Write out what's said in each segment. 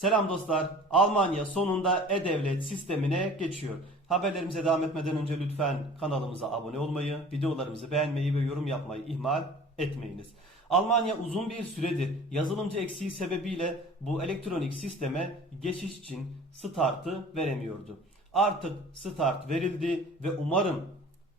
Selam dostlar. Almanya sonunda e-devlet sistemine geçiyor. Haberlerimize devam etmeden önce lütfen kanalımıza abone olmayı, videolarımızı beğenmeyi ve yorum yapmayı ihmal etmeyiniz. Almanya uzun bir süredir yazılımcı eksiği sebebiyle bu elektronik sisteme geçiş için startı veremiyordu. Artık start verildi ve umarım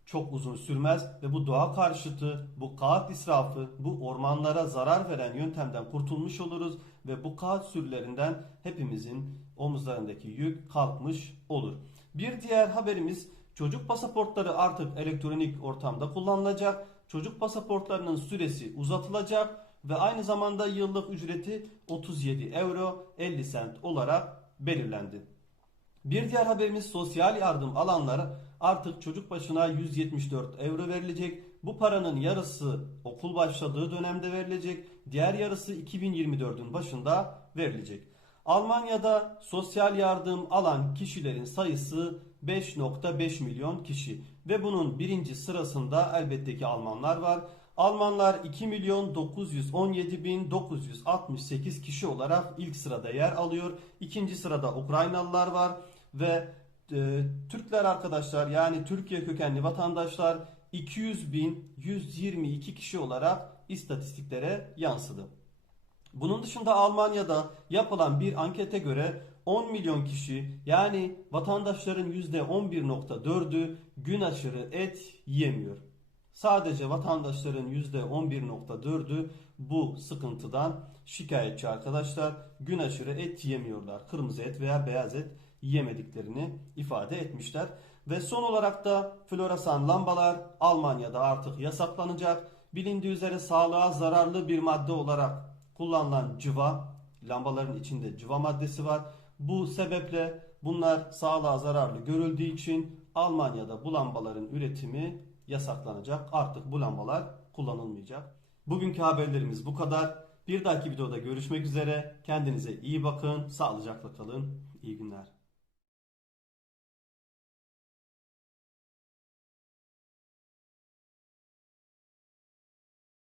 çok uzun sürmez ve bu doğa karşıtı, bu kağıt israfı, bu ormanlara zarar veren yöntemden kurtulmuş oluruz ve bu kağıt sürülerinden hepimizin omuzlarındaki yük kalkmış olur. Bir diğer haberimiz çocuk pasaportları artık elektronik ortamda kullanılacak. Çocuk pasaportlarının süresi uzatılacak ve aynı zamanda yıllık ücreti 37 euro 50 sent olarak belirlendi. Bir diğer haberimiz sosyal yardım alanlara artık çocuk başına 174 euro verilecek. Bu paranın yarısı okul başladığı dönemde verilecek. Diğer yarısı 2024'ün başında verilecek. Almanya'da sosyal yardım alan kişilerin sayısı 5.5 milyon kişi ve bunun birinci sırasında elbette ki Almanlar var. Almanlar 2 milyon 917 bin 968 kişi olarak ilk sırada yer alıyor. İkinci sırada Ukraynalılar var ve e, Türkler arkadaşlar yani Türkiye kökenli vatandaşlar 200 bin 122 kişi olarak istatistiklere yansıdı. Bunun dışında Almanya'da yapılan bir ankete göre 10 milyon kişi yani vatandaşların %11.4'ü gün aşırı et yiyemiyor. Sadece vatandaşların %11.4'ü bu sıkıntıdan şikayetçi arkadaşlar. Gün aşırı et yiyemiyorlar. Kırmızı et veya beyaz et yemediklerini ifade etmişler. Ve son olarak da floresan lambalar Almanya'da artık yasaklanacak. Bilindiği üzere sağlığa zararlı bir madde olarak kullanılan cıva, lambaların içinde cıva maddesi var. Bu sebeple bunlar sağlığa zararlı görüldüğü için Almanya'da bu lambaların üretimi yasaklanacak. Artık bu lambalar kullanılmayacak. Bugünkü haberlerimiz bu kadar. Bir dahaki videoda görüşmek üzere. Kendinize iyi bakın. Sağlıcakla kalın. İyi günler.